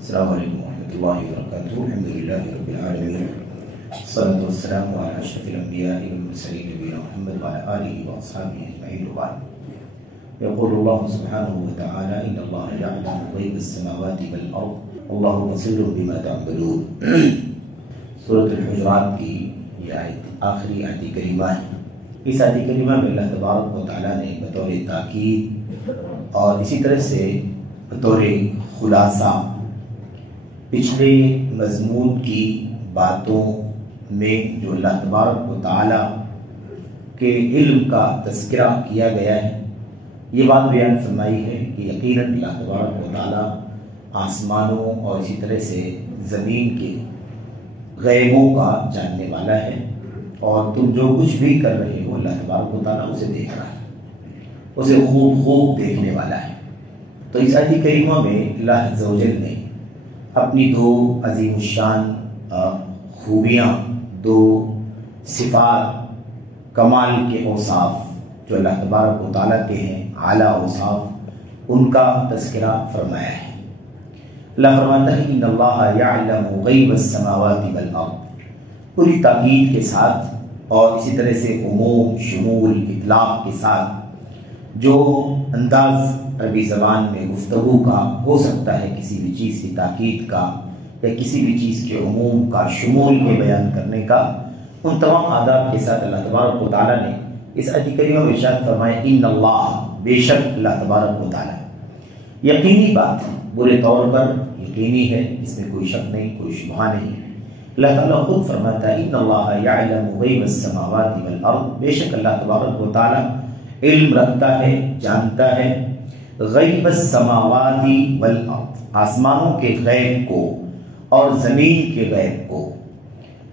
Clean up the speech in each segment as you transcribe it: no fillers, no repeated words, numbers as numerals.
السلام علیکم ورحمۃ اللہ وبرکاتہ۔ الحمد للہ رب العالمین، والصلاۃ والسلام علی اشرف الانبیاء والمرسلین نبینا محمد وعلی آلہ واصحابہ اجمعین وبعد۔ یقول اللہ سبحانہ وتعالی ان اللہ یعلم غیب السماوات والارض واللہ بصیر بما تعملون۔ سورۃ الحجرات کی یہ آیت آخری آیت کریمہ ہے۔ اس آیت کریمہ میں اللہ تبارک و تعالیٰ نے بطور تاکید اور اسی طرح سے بطور خلاصہ پچھلے مضمون کی باتوں میں جو اللہ تبارک و تعالیٰ کے علم کا تذکرہ کیا گیا ہے، یہ بات بیان فرمائی ہے کہ یقیناً اللہ تبارک و تعالیٰ آسمانوں اور اسی طرح سے زمین کے غیبوں کا جاننے والا ہے، اور تم جو کچھ بھی کر رہے ہو اللہ تبارک و تعالیٰ اسے دیکھ رہا ہے، اسے خوب دیکھنے والا ہے۔ تو اس آیت کریمہ میں اللہ عز و جل نے اپنی دو عظیم الشان خوبیاں، دو صفات کمال کے اوصاف جو اللہ تبارک و تعالیٰ کے ہیں، اعلیٰ اوصاف، ان کا تذکرہ فرمایا ہے۔ اللہ فرماتا ہے ان اللہ یعلم غیب السماوات والارض، پوری تاکید کے ساتھ اور اسی طرح سے عموم شمول اطلاق کے ساتھ جو انداز عربی زبان میں گفتگو کا ہو سکتا ہے کسی بھی چیز کی تاکید کا یا کسی بھی چیز کے عموم کا، شمول کے بیان کرنے کا، ان تمام آداب کے ساتھ اللہ تبارک و تعالیٰ نے اس آیت کریمہ میں ارشاد فرمایا ان اللہ، بے شک اللہ تبارک و تعالیٰ، یقینی بات ہے، برے طور پر یقینی ہے، اس میں کوئی شک نہیں، کوئی شبہ نہیں۔ اللہ تعالیٰ خود فرماتا ہے ان اللہ یعلم غیب السماوات والارض، بے شک اللہ تبارک و تعالیٰ علم رکھتا ہے، جانتا ہے غیب السماوات والارض، آسمانوں کے غیب کو اور زمین کے غیب کو۔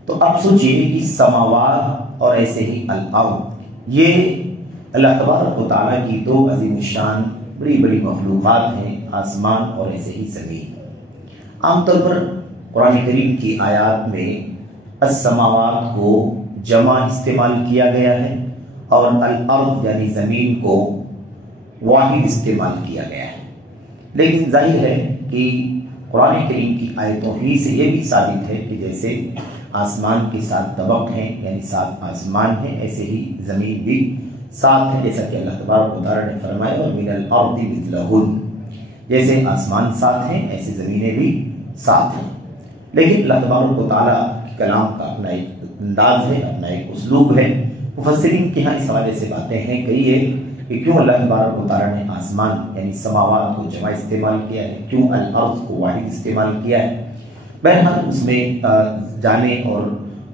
تو اب سوچئے کہ سماوات اور ایسے ہی الارض، یہ اللہ تبارک و تعالیٰ کی دو عظیم الشان بڑی بڑی مخلوقات ہیں، آسمان اور ایسے ہی زمین۔ عام طور پر قرآن کریم کی آیات میں السماوات کو جمع استعمال کیا گیا ہے اور الارض یعنی زمین کو واحد استعمال کیا گیا ہے، لیکن ظاہر ہے کہ قرآن کریم کی آیتوں ہی سے یہ بھی ثابت ہے کہ جیسے آسمان کے 7 طبق ہیں یعنی 7 آسمان ہیں، ایسے ہی زمین بھی 7 ہے، جیسا کہ اللہ تبارک و تعالیٰ نے فرمایا وَمِنَ الْأَرْضِ مِثْلَهُنَّ، جیسے آسمان 7 ہیں ایسے زمینیں بھی 7 ہیں۔ لیکن اللہ تبارک و تعالیٰ کے کلام کا اپنا ایک انداز ہے، اپنا ایک اسلوب ہے۔ مفسرین کے ہاں اس حوالے سے باتیں ہیں، کئی ہے کہ کیوں اللہ تبارک و تعالیٰ نے آسمان یعنی سماوات کو جمع استعمال کیا ہے، کیوں الارض کو واحد استعمال کیا ہے۔ بہرحال اس میں جانے اور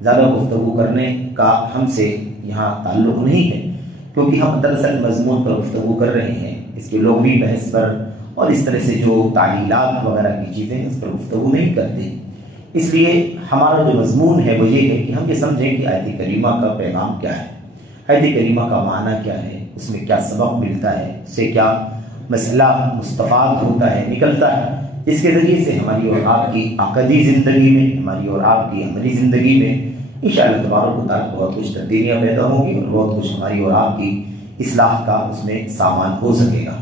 زیادہ گفتگو کرنے کا ہم سے یہاں تعلق نہیں ہے، کیونکہ ہم دراصل مضمون پر گفتگو کر رہے ہیں، اس کے لغوی بحث پر اور اس طرح سے جو تعلیلات وغیرہ کی چیزیں اس پر گفتگو نہیں کرتے۔ اس لیے ہمارا جو مضمون ہے وہ یہ ہے کہ ہم یہ سمجھیں کہ آیت کریمہ کا پیغام کیا ہے، آیت کریمہ کا معنی کیا ہے، اس میں کیا سبق ملتا ہے، اس سے کیا مسئلہ مستفاد ہوتا ہے، نکلتا ہے، اس کے ذریعے سے ہماری اور آپ کی عقدی زندگی میں، ہماری اور آپ کی عملی زندگی میں انشاءاللہ تبارک و تعالیٰ بہت کچھ تبدیلیاں پیدا ہوں گی اور بہت کچھ ہماری اور آپ کی اصلاح کا اس میں سامان ہو سکے گا۔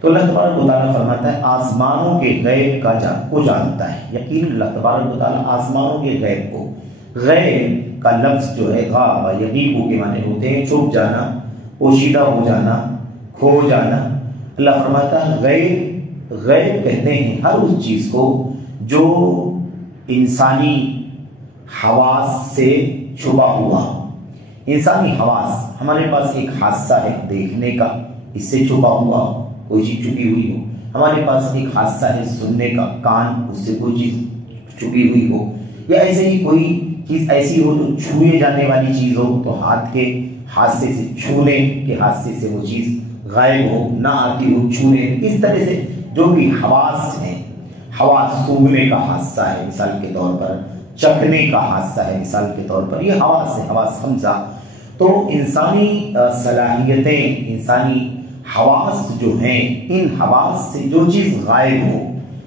تو اللہ تبارک و تعالیٰ فرماتا ہے آسمانوں کے غیب کو جانتا ہے، یقین اللہ تبارک و تعالیٰ آسمانوں کے غیب کو، غیب کا لفظ جو ہے غاب یغیب کے معنی ہوتے ہیں چھپ جانا، پوشیدہ ہو جانا، کھو جانا۔ اللہ فرماتا ہے غیب کہتے ہیں ہر اس چیز کو جو انسانی حواس سے چھپا ہوا۔ انسانی حواس، ہمارے پاس ایک حادثہ ہے دیکھنے کا، اس سے چھپا ہوا کوئی چیز چھپی ہوئی ہو، ہمارے پاس ایک حادثہ ہے سننے کا، کان، اس سے کوئی چیز چھپی ہوئی ہو، یا ایسے ہی کوئی چیز ایسی ہو جو چھوئے جانے والی چیز ہو تو ہاتھ کے حادثے سے، چھونے کے حادثے سے وہ چیز غائب ہو، نہ آتی ہو چھونے۔ اس طرح سے جو بھی حواس ہیں، حواس، سونگنے کا حادثہ ہے مثال کے طور پر، چکھنے کا حادثہ ہے مثال کے طور پر، یہ حواس ہے، حواس خمسہ۔ تو انسانی صلاحیتیں، انسانی حواس جو ہیں، ان حواس سے جو چیز غائب ہو،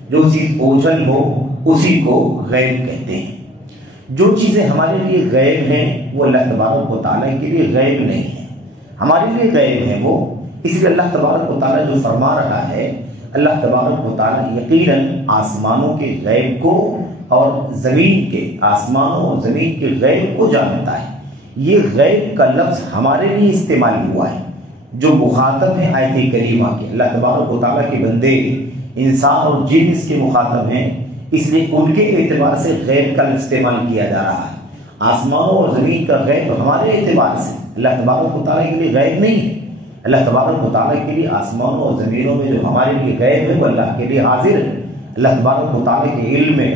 جو چیز اوجھل ہو، اسی کو غیب کہتے ہیں۔ جو چیزیں ہمارے لیے غیب ہیں وہ اللہ تبارک و تعالیٰ کے لیے غیب نہیں ہیں، ہمارے لیے غیب ہیں وہ، اس لیے اللہ تبارک و تعالیٰ جو فرما رہا ہے اللہ تبارک و تعالیٰ یقیناً آسمانوں کے غیب کو اور زمین کے آسمانوں اور زمین کے غیب کو جانتا ہے۔ یہ غیب کا لفظ ہمارے لیے استعمال ہوا ہے، جو مخاطب ہیں آیت کریمہ کے، اللہ تبارک و تعالیٰ کے بندے انسان اور جن اس کے مخاطب ہیں، اس لیے ان کے اعتبار سے غیب کا لفظ استعمال کیا جا رہا ہے۔ آسمانوں اور زمین کا غیب ہمارے اعتبار سے اللہ تبارک و تعالیٰ کے لیے غیب نہیں ہے۔ اللہ تبارک و تعالیٰ کے لیے آسمانوں اور زمینوں میں جو ہمارے لیے غیب ہے وہ اللہ کے لیے حاضر ہے۔ اللہ تبارک و تعالیٰ کے علم میں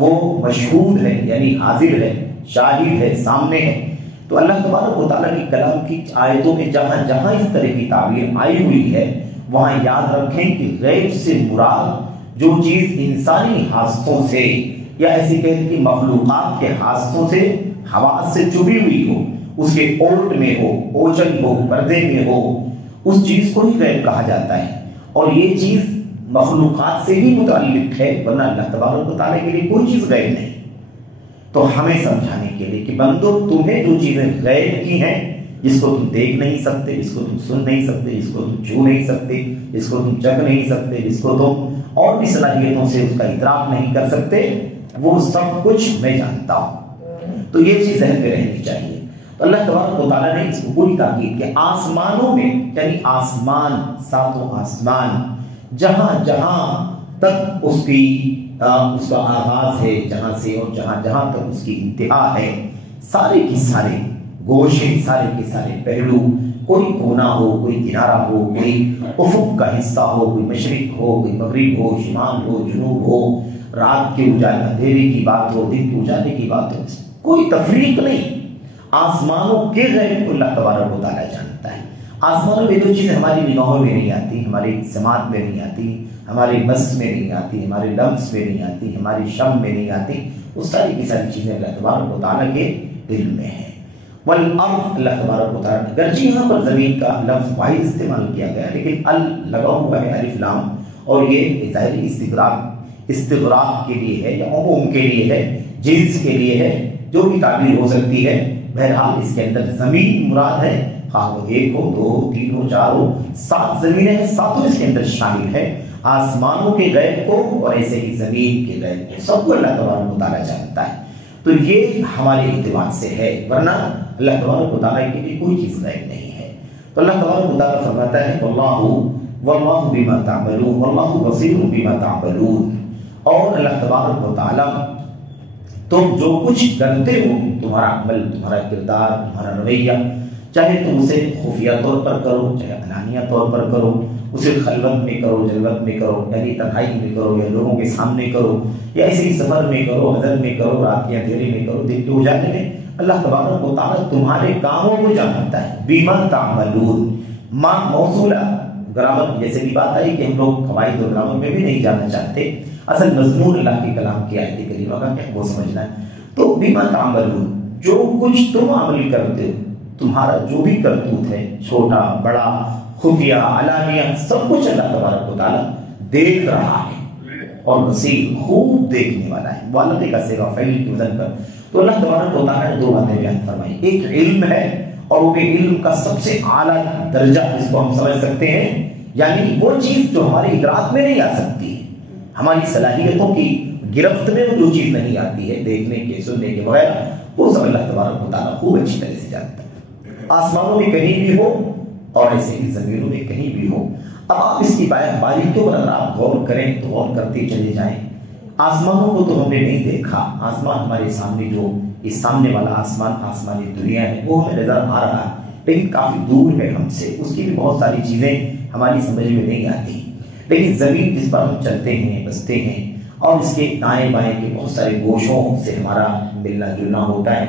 وہ مشہود ہے، یعنی حاضر ہے، شاہد ہے، سامنے ہے۔ تو اللہ تبارک و تعالیٰ کی کلام کی آیتوں میں جہاں جہاں اس طرح کی تعبیر آئی ہوئی ہے، وہاں یاد رکھیں کہ غیب سے مراد جو چیز انسانی حاستوں سے یا ایسی کہتے کہ مخلوقات کے حاستوں سے حواس سے چبھی ہوئی ہو، اس کے اوٹ میں ہو، اوجل ہو، پردے میں ہو، اس چیز کو ہی غیب کہا جاتا ہے۔ اور یہ چیز مخلوقات سے ہی متعلق ہے، ورنہ اللہ تبارک و تعالیٰ کے لیے کوئی چیز غیب نہیں۔ تو ہمیں سمجھانے کے لیے کہ بندو تمہیں جو چیزیں غیب کی ہیں، جس کو تم دیکھ نہیں سکتے، جس کو تم سن نہیں سکتے، جس کو تم چھو نہیں سکتے، جس کو تم چکھ نہیں سکتے، جس کو تم اور بھی صلاحیتوں سے اس کا ادراک نہیں کر سکتے، وہ سب کچھ میں جانتا ہوں۔ تو یہ چیز ذہن میں رہنی چاہیے۔ تو اللہ تبارک و تعالیٰ نے اس کو پوری تاکید کہ آسمانوں میں، یعنی آسمان، ساتوں آسمان، جہاں جہاں تک اس کا آغاز ہے، جہاں سے اور جہاں جہاں تک اس کی انتہا ہے، سارے کی سارے گوشے، سارے کے سارے پہلو، کوئی کونا ہو، کوئی کنارہ ہو، کوئی افق کا حصہ ہو، کوئی مشرق ہو، کوئی مغرب ہو، شمال ہو، جنوب ہو، رات کے اجالے اندھیرے کی بات ہو، دن کے اجالے کی بات ہو، کوئی تفریق نہیں۔ آسمانوں کے غیب کو اللہ تبارک و تعالیٰ جانتا ہے۔ آسمانوں میں جو چیزیں ہماری نگاہوں میں نہیں آتی، ہماری سماعت میں نہیں آتی، ہمارے بس میں نہیں آتی، ہمارے لمس میں نہیں آتی، ہماری شم میں نہیں آتی، وہ ساری کی ساری چیزیں اللہ تبارک و تعالیٰ کے علم میں ہیں۔ والارض، اللہ تبارک و تعالیٰ، گرچہ یہاں پر زمین کا لفظ واحد استعمال کیا گیا، لیکن ال لگا ہوا ہے، الف لام، اور یہ ظاہری استغراق کے لیے ہے یا عموم کے لیے ہے، جنس کے لیے ہے، جو بھی تعبیر ہو سکتی ہے۔ بہرحال اس کے اندر زمین مراد ہے، خواہ وہ 1 ہو، 2 ہو، 3 ہو، 4 ہو، 7 زمینیں ہیں، ساتوں اس کے اندر شامل ہے۔ آسمانوں کے غیب کو اور ایسے ہی زمین کے غیب کو، سب کو اللہ تبارک و تعالیٰ جانتا ہے۔ تو یہ ہمارے اعتبار سے ہے، ورنہ اللہ تبارک و تعالیٰ کے لیے کوئی چیز غیب نہیں ہے۔ تو اللہ تبارک و تعالیٰ فرماتا ہے واللہ بما تعملون واللہ بصیر بما تعملون، اور اللہ تبارک و تعالیٰ تم جو کچھ کرتے ہو، تمہارا عمل، تمہارا کردار، تمہارا رویہ، چاہے تم اسے خفیہ طور پر کرو، چاہے علانیہ طور پر کرو، اسے خلوت میں کرو، جلوت میں کرو، یعنی تنہائی میں کرو یا لوگوں کے سامنے کرو، یا اسی سفر میں کرو، حضر میں کرو، رات کے اندھیرے میں کرو، دن کے اجالے میں، اللہ تبارک و تعالیٰ تمہارے کاموں کو جانتا ہے۔ بما تعملون، ما موصولہ، گرامر جیسے بھی بات آئی کہ ہم لوگ قواعد اور گرامر میں بھی نہیں جاننا چاہتے، اصل مضمون اللہ کے کلام کی آیت کریمہ کا کیا وہ سمجھنا ہے۔ تو بما تعملون، جو کچھ تم عمل کرتے ہو، تمہارا جو بھی کرتوت ہے، چھوٹا بڑا، خفیہ علانیہ، سب کچھ اللہ تبارک و تعالیٰ دیکھ رہا ہے، اور بصیر، خوب دیکھنے والا ہے، مبالغے کا صیغہ فعل کی وزن پر۔ تو اللہ تبارک و تعالیٰ نے 2 باتیں بیان فرمائی، ایک علم ہے، اور وہ علم کا سب سے اعلیٰ درجہ جس کو ہم سمجھ سکتے ہیں، یعنی وہ چیز جو ہمارے ادراک میں نہیں آ سکتی ہے، ہماری صلاحیتوں کی گرفت میں جو چیز نہیں آتی ہے، دیکھنے کے، سننے کے وغیرہ، وہ سب اللہ تبارک و تعالیٰ خوب اچھی طرح سے جانتا ہے۔ آسمانوں میں کہیں بھی ہو اور ایسے ہی زمینوں میں کہیں بھی ہو۔ اب آپ اس کی باریکیوں پر اگر آپ غور کریں تو غور کرتے چلے جائیں۔ آسمانوں کو تو ہم نے نہیں دیکھا، آسمان ہمارے سامنے، جو اس سامنے والا آسمان، آسمانی دنیا ہے، وہ ہمیں نظر آ رہا ہے، لیکن کافی دور ہے ہم سے، اس کی بھی بہت ساری چیزیں ہماری سمجھ میں نہیں آتی۔ لیکن زمین جس پر ہم چلتے ہیں، بستے ہیں، اور اس کے دائیں بائیں کے بہت سارے گوشوں سے ہمارا ملنا جلنا ہوتا ہے،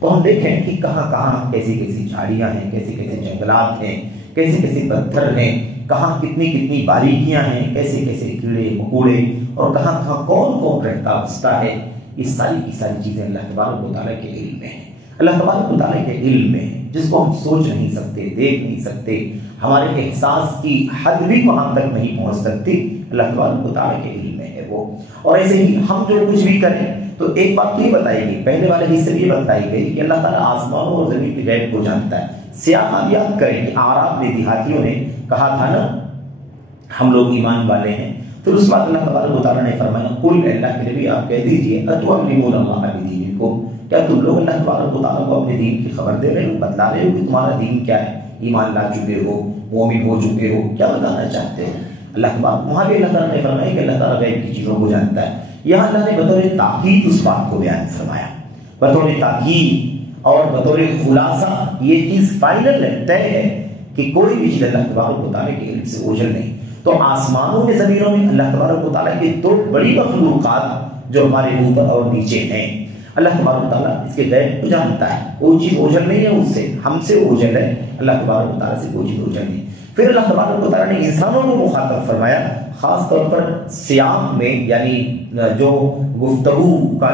تو ہم دیکھیں کہ کہاں کہاں کیسی کیسی جھاڑیاں ہیں، کیسے کیسے جنگلات ہیں، کیسے کیسے پتھر ہیں، کہاں کتنی کتنی باریکیاں ہیں، کیسے کیسے کیڑے مکوڑے، اور کہاں کہاں کون کون رہتا بستا ہے۔ یہ ساری کی ساری چیزیں اللہ تبارک و تعالیٰ کے علم میں ہیں، اللہ تبارک و تعالیٰ کے علم میں ہے، جس کو ہم سوچ نہیں سکتے، دیکھ نہیں سکتے، ہمارے احساس کی حد بھی وہاں تک نہیں پہنچ سکتی، اللہ تبارک و تعالیٰ کے علم میں ہے وہ۔ اور ایسے ہی ہم جو کچھ بھی کریں تو ایک بات تو یہ بتائی گئی، پہلے والے حصے میں یہ بتائی گئی کہ اللہ تعالیٰ آسمانوں اور زمین کے غیب کو جانتا ہے۔ سیاق آپ یاد کریں کہ اعراب میں دیہاتیوں نے کہا تھا نا ہم لوگ ایمان والے ہیں۔ پھر اس بات اللہ تبارک و تعالیٰ نے فرمایا قل، اللہ کے نبی آپ کہہ دیجیے اتعلمون اللہ بدینکم، کیا تم لوگ اللہ تبارک و تعالیٰ کو اپنے دین کی خبر دے رہے ہو، بتلا رہے ہو کہ تمہارا دین کیا ہے، ایمان لا چکے ہو، مومن ہو چکے ہو، کیا بتانا چاہتے ہو؟ اللہ تبارک، وہاں بھی اللہ تعالیٰ نے فرمایا کہ اللہ تعالیٰ غیب کی چیزوں کو جانتا ہے۔ یہاں اللہ نے بطور تاکید اس بات کو بیان فرمایا، بطور تاکید اور بطور خلاصہ، یہ چیز فائنل ہے، طے ہے کہ کوئی بھی چیز اللہ تبارک و تعالیٰ کے علم سے اوجھل نہیں۔ تو آسمانوں میں زمینوں میں اللہ تبارک و تعالیٰ کے دو بڑی مخلوقات جو ہمارے اوپر اور نیچے ہیں، اللہ تبارک و تعالیٰ اس کے غیب کو جانتا ہے، کوئی چیز اوجھل نہیں ہے اس سے، ہم سے اوجھل ہے، اللہ تبارک و تعالیٰ سے کوئی چیز اوجھل نہیں۔ پھر اللہ تبارک و تعالیٰ نے انسانوں کو مخاطب فرمایا، خاص طور پر سیاق میں، یعنی جو گفتگو کا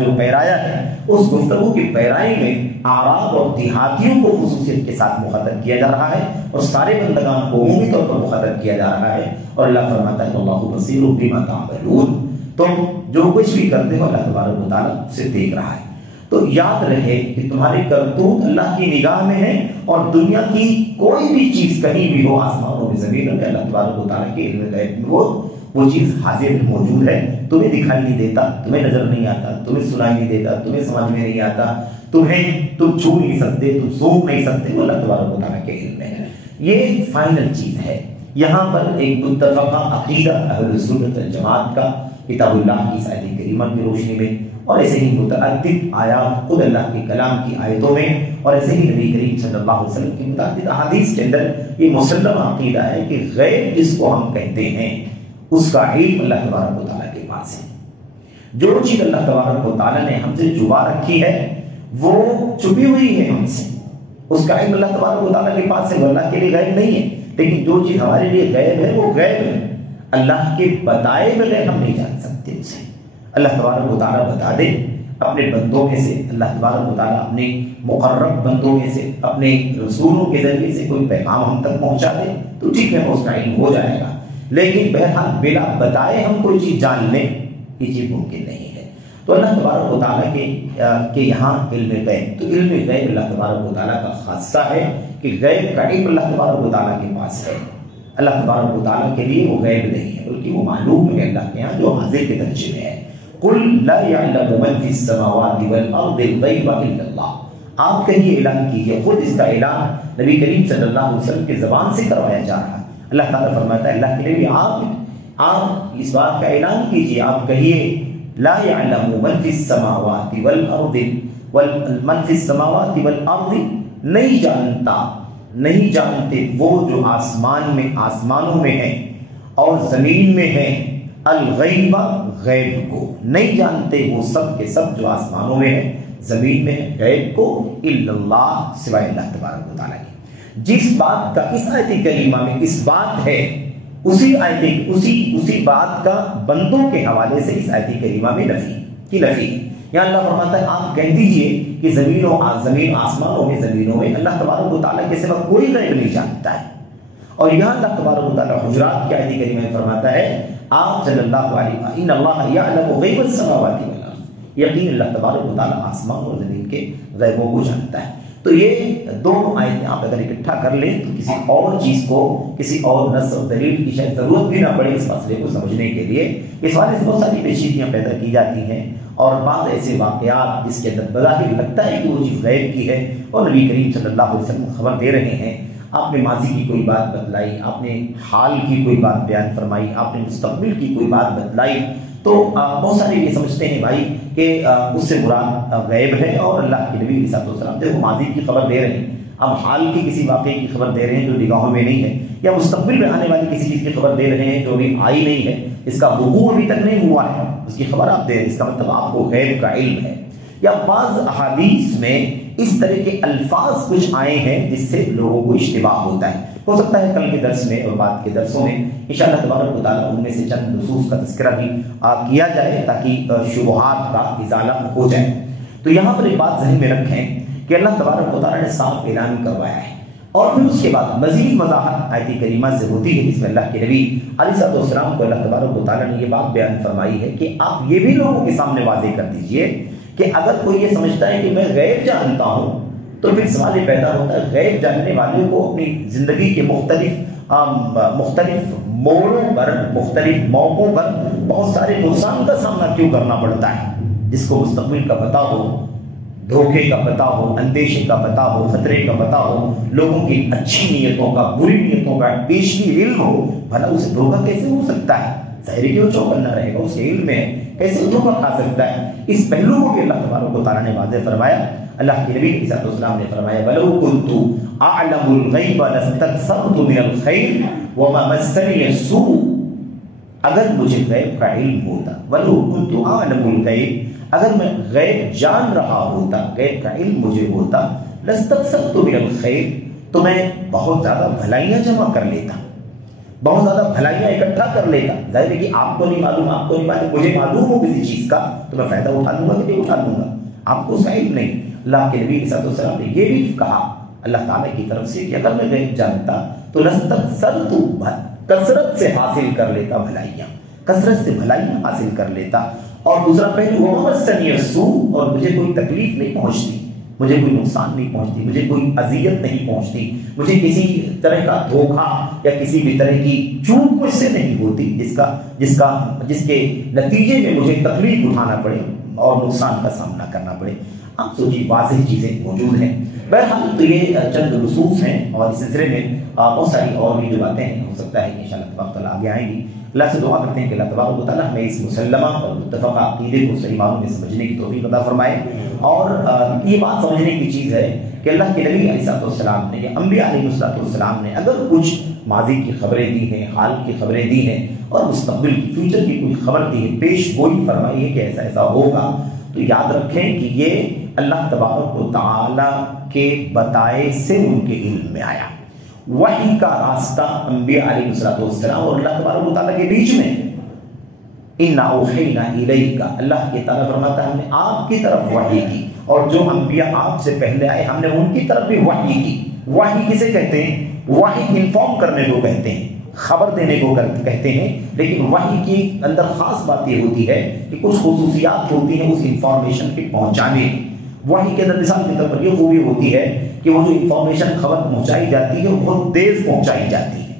جو پیرایا ہے، اس گفتگو کی پیرائی میں اعراب اور دیہاتیوں کو خصوصیت کے ساتھ مخاطب کیا جا رہا ہے، اور سارے بندگان کو عمومی طور پر مخاطب کیا جا رہا ہے۔ اور اللہ فرماتا ہے اللہ بصیر بما تعملون، تم جو کچھ بھی کرتے ہو اللہ تبارک و تعالیٰ اسے دیکھ رہا ہے۔ تو یاد رہے کہ تمہاری کرتوت اللہ کی نگاہ میں ہے، اور دنیا کی کوئی بھی چیز کہیں بھی ہو، آسمانوں میں زمینوں میں، اللہ تبارک و تعالیٰ کے علم غیب میں وہ چیز حاضر موجود ہے، تمہیں دکھائی نہیں دیتا، تمہیں نظر نہیں آتا، تمہیں سنائی نہیں دیتا، تمہیں سمجھ میں نہیں آتا، تم چھو نہیں سکتے، تم سونگ نہیں سکتے، وہ اللہ تبارک و تعالیٰ کے علم میں ہے۔ یہ فائنل چیز ہے۔ یہاں پر ایک متفقہ عقیدہ اہل سنت والجماعت کا کتاب اللہ کی اس آیت کریمہ کی روشنی میں، اور ایسے ہی متعدد آیات خود اللہ کے کلام کی آیتوں میں، اور ایسے ہی نبی کریم صلی اللہ علیہ وسلم کی متعدد احادیث کے اندر یہ مسلم عقیدہ ہے کہ غیب جس کو ہم کہتے ہیں اس کا علم اللہ تبارک و تعالیٰ کے پاس ہے۔ جو چیز اللہ تبارک و تعالیٰ نے ہم سے چھپا رکھی ہے وہ چھپی ہوئی ہے ہم سے، اس کا علم اللہ تبارک و تعالیٰ کے پاس ہے، وہ اللہ کے لیے غیب نہیں ہے۔ لیکن جو چیز ہمارے لیے غیب ہے وہ غیب ہے، اللہ کے بتائے بغیر ہم نہیں جان سکتے اسے۔ اللہ تبارک و تعالیٰ بتا دے اپنے بندوں میں سے، اللہ تبارک و تعالیٰ اپنے مقرب بندوں میں سے، اپنے رسولوں کے ذریعے سے کوئی پیغام ہم تک پہنچا دے تو ٹھیک ہے، اس کا علم ہو جائے گا۔ لیکن بہرحال بلا بتائے ہم کوئی چیز جان لیں، یہ چیز ممکن نہیں ہے۔ تو اللہ تبارک و تعالیٰ کے یہاں علم غیب، تو علم غیب اللہ تبارک و تعالیٰ کا خاصہ ہے کہ غیب کا علم اللہ تبارک و تعالیٰ کے پاس ہے۔ اللہ تبارک و تعالیٰ کے لیے وہ غیب نہیں ہے، بلکہ وہ معلوم ہے اللہ کے یہاں، جو حاضر کے درجے میں ہے۔ قل لا يعلم من في السماوات والارض الغیب الا اللہ، آپ کہیے، اعلان کیجیے، خود اس کا اعلان نبی کریم صلی اللہ علیہ وسلم کی زبان سے کروایا جا رہا ہے۔ اللہ تعالیٰ فرماتا ہے اللہ کے لیے آپ اس بات کا اعلان کیجیے، آپ کہیے لا يعلم من في السماوات والارض من في السماوات والارض، نہیں جانتے وہ جو آسمانوں میں ہیں اور زمین میں ہیں، الغیب، غیب کو نہیں جانتے وہ سب کے سب جو آسمانوں میں ہیں زمین میں ہیں، غیب کو، الا اللہ، سوائے اللہ تبارک و تعالیٰ کی۔ جس بات کا اس آیت کریمہ میں اس بات ہے، اسی بات کا بندوں کے حوالے سے اس آیت کریمہ میں نفی۔ یا اللہ فرماتا ہے آپ کہہ دیجئے کہ آسمانوں میں زمینوں میں اللہ تبارک و تعالیٰ کے سوا کوئی غیب نہیں جانتا ہے۔ اور یہاں اللہ تبارک و تعالیٰ حجرات کی آیت کریمہ میں فرماتا ہے آپ صلی اللہ علیہ وسلم، ان اللہ یعلم غیب السماوات والارض، یقین اللہ تبارک و تعالیٰ آسمان اور زمین کے غیبوں کو جانتا ہے۔ تو یہ دونوں آیتیں آپ اگر اکٹھا کر لیں تو کسی اور چیز کو، کسی اور نص اور دلیل کی شاید ضرورت بھی نہ پڑے اس مسئلے کو سمجھنے کے لیے۔ اس حوالے سے بہت ساری پیچیدگیاں پیدا کی جاتی ہیں، اور بعض ایسے واقعات جس کے اندر بظاہر لگتا ہے کہ وہ چیز غیب کی ہے اور نبی کریم صلی اللہ علیہ وسلم خبر دے رہے ہیں، آپ نے ماضی کی کوئی بات بتلائی، آپ نے حال کی کوئی بات بیان فرمائی، آپ نے مستقبل کی کوئی بات بتلائی، تو بہت سارے یہ سمجھتے ہیں بھائی کہ اس سے مراد غیب ہے، اور اللہ کے نبی صلی اللہ علیہ وسلم دیکھو ماضی کی خبر دے رہے ہیں، اب حال کی کسی واقعے کی خبر دے رہے ہیں جو نگاہوں میں نہیں ہے، یا مستقبل میں آنے والی کسی چیز کی خبر دے رہے ہیں جو ابھی آئی نہیں ہے، اس کا وقوع ابھی تک نہیں ہوا ہے، اس کی خبر آپ دے رہے ہیں، اس کا مطلب آپ کو غیب کا علم ہے۔ یا بعض احادیث میں اس طرح کے الفاظ کچھ آئے ہیں جس سے لوگوں کو اشتباہ ہوتا ہے، ہو سکتا ہے کل کے درس میں اور بعد کے درسوں میں انشاءاللہ تبارک و تعالیٰ ان میں سے چند نصوص کا تذکرہ بھی کیا جائے تاکہ شبہات کا ازالہ ہو جائے۔ تو یہاں پر ایک بات ذہن میں رکھیں کہ اللہ تبارک و تعالیٰ نے صاف اعلان کروایا ہے، اور پھر اس کے بعد مزید وضاحت آیت کریمہ سے ہوتی ہے، جس میں اللہ کے نبی علیہ السلام کو اللہ تبارک و تعالیٰ نے یہ بات بیان فرمائی ہے کہ آپ یہ بھی لوگوں کے سامنے واضح کر دیجئے کہ اگر کوئی یہ سمجھتا ہے کہ میں غیب جانتا ہوں تو پھر سوال یہ پیدا ہوتا ہے غیب جاننے والوں کو اپنی زندگی کے مختلف مختلف موڑوں پر، مختلف موقعوں پر بہت سارے نقصان کا سامنا کیوں کرنا پڑتا ہے؟ جس کو مستقبل کا پتہ ہو، دھوکے کا پتہ ہو، اندیشے کا پتہ ہو، خطرے کا پتہ ہو، لوگوں کی اچھی نیتوں کا، بری نیتوں کا پیشگی علم ہو، بھلا اسے دھوکہ کیسے ہو سکتا ہے؟ ظاہر ہے کہ وہ چوکنا رہے گا، اس کے علم میں کیسے دھوکہ کھا سکتا ہے؟ اس پہلو کو بھی اللہ تبارک و تعالیٰ نے واضح فرمایا۔ اللہ کے نبی علیہ الصلوۃ والسلام نے فرمایا وَلَوْ كُنْتُ أَعْلَمُ الْغَيْبَ لَاسْتَكْثَرْتُ مِنَ الْخَيْرِ وَمَا مَسَّنِيَ السُّوءُ، اگر مجھے غیب کا علم ہوتا، وَلَوْ كُنْتُ أَعْلَمُ الْغَيْبَ، اگر میں غیب جان رہا ہوتا، غیب کا علم مجھے ہوتا، لَاسْتَكْثَرْتُ مِنَ الْخَيْرِ، تو میں بہت زیادہ بھلائیاں جمع کر لیتا، بہت زیادہ بھلائیاں اکٹھا کر لیتا۔ ظاہر ہے کہ آپ کو نہیں معلوم، آپ کو نہیں معلوم، مجھے معلوم ہو کسی چیز کا تو میں فائدہ اٹھا لوں گا کہ نہیں اٹھا لوں گا، آپ کو اس کا علم نہیں۔ اللہ کے نبی صلی اللہ علیہ وسلم نے یہ بھی کہا اللہ تعالیٰ کی طرف سے کہ اگر میں غیب جانتا تو لستکثرت، کثرت سے حاصل کر لیتا بھلائیاں، کثرت سے بھلائیاں حاصل کر لیتا۔ اور دوسرا پہلو وَمَا مَسَّنِيَ السُّوءُ، اور مجھے کوئی تکلیف نہیں پہنچتی، مجھے کوئی نقصان نہیں پہنچتی، مجھے کوئی اذیت نہیں پہنچتی، مجھے کسی طرح کا دھوکہ یا کسی بھی طرح کی چوک مجھ سے نہیں ہوتی جس کے نتیجے میں مجھے تکلیف اٹھانا پڑے اور نقصان کا سامنا کرنا پڑے۔ آپ سوچیے واضح چیزیں موجود ہیں۔ بہرحال تو یہ چند نصوص ہیں، اور اس سلسلے میں بہت ساری اور بھی جو باتیں ہیں ہو سکتا ہے کہ انشاءاللہ تبارک تعالیٰ آگے آئیں گی۔ اللہ سے دعا کرتے ہیں کہ اللہ تبارک و تعالیٰ ہمیں اس مسلمہ اور متفقہ عقیدے کو صحیح معنوں میں سمجھنے کی توفیق عطا فرمائے۔ اور یہ بات سمجھنے کی چیز ہے کہ اللہ کے نبی علیہ السلام نے یا انبیاء علیہ السلام نے اگر کچھ ماضی کی خبریں دی ہیں، حال کی خبریں دی ہیں اور مستقبل کی، فیوچر کی کوئی خبر دی ہے، پیش گوئی فرمائی ہے کہ ایسا ایسا ہوگا، تو یاد رکھیں کہ یہ اللہ تبارک و تعالیٰ کے بتائے سے ان کے علم میں آیا۔ وحی کا راستہ انبیاء علیہ السلام اور اللہ تبارک و تعالیٰ کے بیچ میں، اِنَّا أَوْحَيْنَا إِلَيْكَ، اللہ کی تعالیٰ فرماتا ہے ہم نے آپ کی طرف وحی کی، اور جو انبیاء آپ سے پہلے آئے ہم نے ان کی طرف بھی وحی کی۔ وحی کسے کہتے ہیں؟ وحی انفارم کرنے کو کہتے ہیں، خبر دینے کو کہتے ہیں، لیکن وحی کی اندر خاص بات یہ ہوتی ہے کہ کچھ خصوصیات ہوتی ہیں اس انفارمیشن کے پہنچانے کی۔ وحی کے اندر مثال کے طور پر یہ خوبی ہوتی ہے کہ وہ جو انفارمیشن خبر پہنچائی جاتی ہے وہ بہت تیز پہنچائی جاتی ہے۔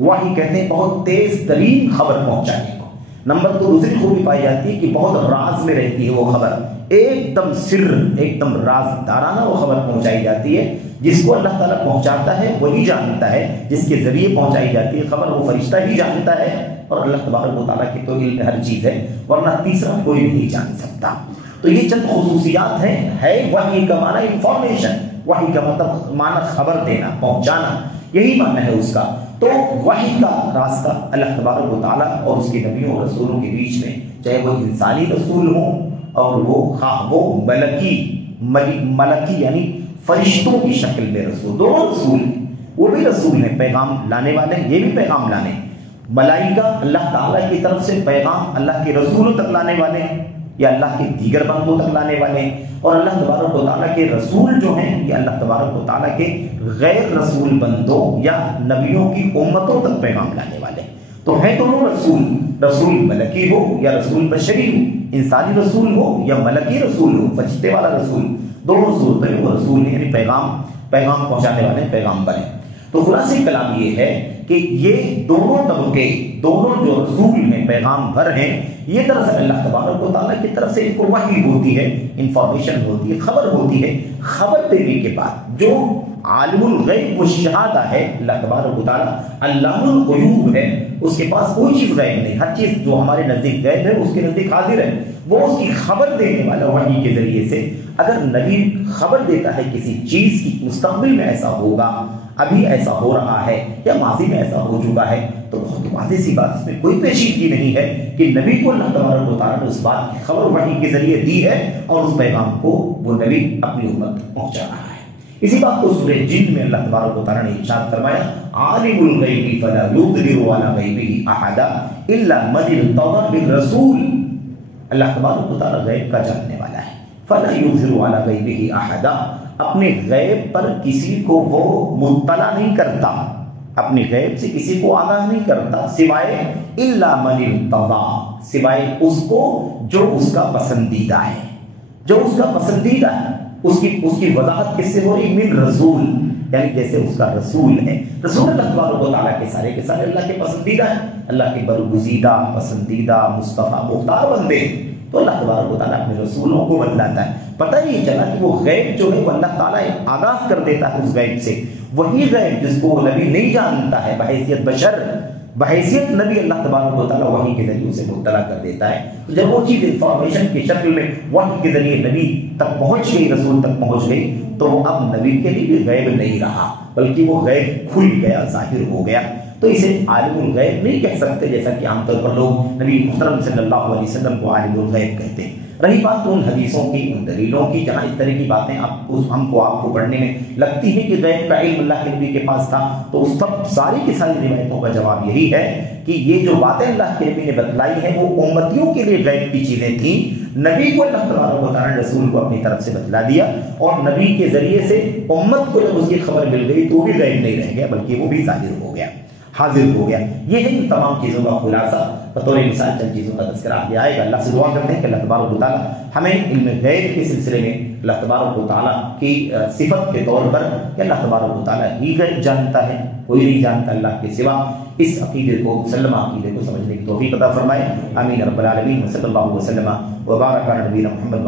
وحی کہتے ہیں بہت تیز ترین خبر پہنچانے کو۔ نمبر 2 دوسری خوبی پائی جاتی ہے کہ بہت راز میں رہتی ہے وہ خبر، ایک دم سر، ایک دم رازدارانہ وہ خبر پہنچائی جاتی ہے۔ جس کو اللہ تعالیٰ پہنچاتا ہے وہی جانتا ہے، جس کے ذریعے پہنچائی جاتی ہے خبر وہ فرشتہ ہی جانتا ہے، اور اللہ تبارک و تعالیٰ کی تو علم میں ہر چیز ہے، ورنہ تیسرا کوئی نہیں جان سکتا۔ تو یہ چند خصوصیات ہیں۔ ہے وحی کا معنی انفارمیشن، وحی کا مطلب معنی خبر دینا، پہنچانا، یہی معنی ہے اس کا۔ تو وحی کا راستہ اللہ تبارک و تعالیٰ اور اس کے نبیوں اور رسولوں کے بیچ میں، چاہے وہ انسانی رسول ہوں اور وہ ملکی یعنی فرشتوں کی شکل میں رسول، دونوں رسول ہیں، وہ بھی رسول ہیں، پیغام لانے والے ہیں، یہ بھی پیغام لانے۔ ملائکہ اللہ تعالیٰ کی طرف سے پیغام اللہ کے رسولوں تک لانے والے ہیں یا اللہ کے دیگر بندوں تک لانے والے ہیں، اور اللہ تبارک و تعالیٰ کے رسول جو ہیں یہ اللہ تبارک و تعالیٰ کے غیر رسول بندوں یا نبیوں کی امتوں تک پیغام لانے والے ہیں۔ تو ہے دونوں رسول، رسول ملکی ہو یا رسول بشری ہو، انسانی رسول ہو یا ملکی رسول ہو، فرشتے والا رسول، دونوں صورتوں میں وہ رسول ہیں، یعنی پیغام پہنچانے والے پیغامبر ہیں۔ تو خلاصہ کلام یہ ہے کہ یہ دونوں طبقے، دونوں جو رسول ہیں، پیغام بھر ہیں، یہ دراصل اللہ تبارک و تعالیٰ کی طرف سے ان کو وحی ہوتی ہے، انفارمیشن ہوتی ہے، خبر ہوتی ہے۔ خبر دینے کے بعد جو عالم الغیب والشہادہ ہے اللہ تبارک و تعالیٰ، علام الغیوب ہے، اس کے پاس کوئی چیز غیب نہیں، ہر چیز جو ہمارے نزدیک غیب ہے اس کے نزدیک حاضر ہے، وہ اس کی خبر دینے والا وحی کے ذریعے سے۔ اگر نبی خبر دیتا ہے کسی چیز کی، مستقبل میں ایسا ہوگا، ابھی ایسا ہو رہا ہے یا ماضی میں ایسا ہو چکا ہے، تو بہت واضح سی بات، اس میں کوئی پیچیدگی نہیں ہے کہ نبی کو اللہ تبارک و تعالیٰ نے اس بات کی خبر وحی کے ذریعے دی ہے اور اس پیغام کو وہ نبی اپنی امت تک پہنچا رہا ہے۔ اسی بات کو سورہ جن میں اللہ تبارک و تعالیٰ نے ارشاد فرمایا، عالم الغیب فلا یظہر علی غیبہ احدا الا من ارتضی بالرسول، اللہ تبارک و تعالیٰ غیب کا جاننے والا ہے، فلا یظہر علی غیبہ احدا، اپنے غیب پر کسی کو وہ مطلع نہیں کرتا، اپنی غیب سے کسی کو آگاہ نہیں کرتا، سوائے الا من ارتضی، سوائے اس کو جو اس کا پسندیدہ ہے، جو اس کا پسندیدہ ہے۔ اس کی وضاحت کس سے ہو رہی؟ من رسول، یعنی جیسے اس کا رسول ہے. رسول اللہ تبارک و تعالیٰ کے سارے اللہ کے پسندیدہ ہیں، اللہ کے برگزیدہ پسندیدہ مصطفیٰ مختار بندے. تو اللہ تبارک و تعالیٰ اپنے رسولوں کو بتلاتا ہے. پتہ ہی چلا کہ وہ غیب جو ہے وہ اللہ تعالیٰ آگاہ کر دیتا ہے اس غیب سے. وہی غیب جس کو وہ نبی نہیں جانتا ہے بحیثیت بشر، بحیثیت نبی، اللہ تبارک و تعالیٰ وحی کے ذریعے اسے مطلع کر دیتا ہے. تو جب وہ چیز انفارمیشن کی شکل میں وحی کے ذریعے نبی تک پہنچ گئی، رسول تک پہنچ گئی، تو وہ اب نبی کے لیے بھی غیب نہیں رہا، بلکہ وہ غیب کھل گیا، ظاہر ہو گیا. تو اسے عالم الغیب نہیں کہہ سکتے، جیسا کہ عام طور پر لوگ نبی محترم صلی اللہ علیہ وسلم کو عالم الغیب کہتے ہیں. رہی بات ان حدیثوں کی، ان دلیلوں کی جہاں اس طرح کی باتیں ہم کو پڑھنے میں لگتی ہے کہ غیب کا علم اللہ کے نبی کے پاس تھا، تو اس سب ساری کی ساری روایتوں کا جواب یہی ہے کہ یہ جو باتیں اللہ کے نبی نے بتلائی ہیں وہ امتیوں کے لیے غیب کی چیزیں تھیں. نبی کو اللہ تبارک و تعالیٰ نے رسول کو اپنی طرف سے بتلا دیا، اور نبی کے ذریعے سے امت کو جب اس کی خبر مل گئی تو بھی غیب نہیں رہ گیا، بلکہ وہ بھی ظاہر ہو گیا، حاضر ہو گیا. یہ ہے ان تمام چیزوں کا خلاصہ. بطور مثال چند چیزوں کا تذکرہ آگے آئے گا. اللہ سے دعا کرتے ہیں کہ اللہ تبارک و تعالیٰ ہمیں علم غیب کے سلسلے میں اللہ تبارک و تعالیٰ کی صفت کے طور پر کہ اللہ تبارک و تعالیٰ ہی غیب جانتا ہے، کوئی نہیں جانتا اللہ کے سوا، اس عقیدے کو، مسلمہ عقیدے کو سمجھنے کی توفیق عطا فرمائے. آمین رب العالمین. صلی اللہ وسلم وبارک علی نبینا محمد.